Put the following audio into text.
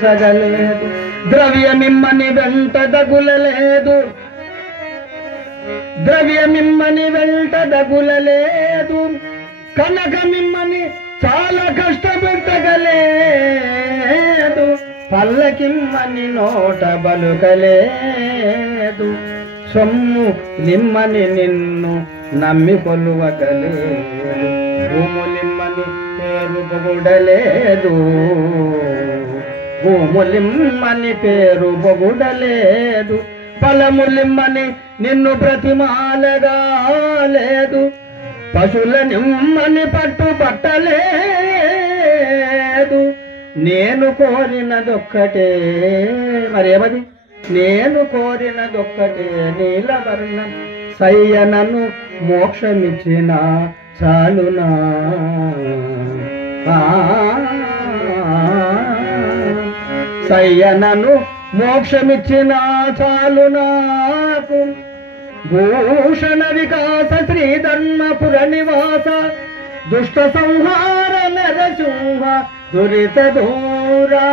సగలేదు ద్రవ్యమిమ్మని వెంట దగులలేదు, ద్రవ్యమిమ్మని వెంట దగులలేదు, కనకమిమ్మని చాలా కష్టపెట్టగలేదు, పల్లకిమ్మని నోట బలుకలేదు, సొమ్ము నిమ్మని నిన్ను నమ్మి కొలువగలేదు, భూములిమ్మని పేరు పొగుడలేదు, భూములిమ్మని పేరు పొగుడలేదు, ఫలములిమ్మని నిన్ను ప్రతిమాలగా లేదు, పశువుల నిమ్మని పట్టు పట్టలేదు, నేను కోరినదొక్కటే మరేమది, నేను కోరినదొక్కటే నీలవర్ణం సయ్యనను మోక్షమిచ్చిన చాలునా, సయ్యనను మోక్షమిచ్చిన చాలు నాకు, భూషణ వికాస శ్రీధర్మపుర నివాస దుష్ట సంహార నరసింహ దురిత దూరా.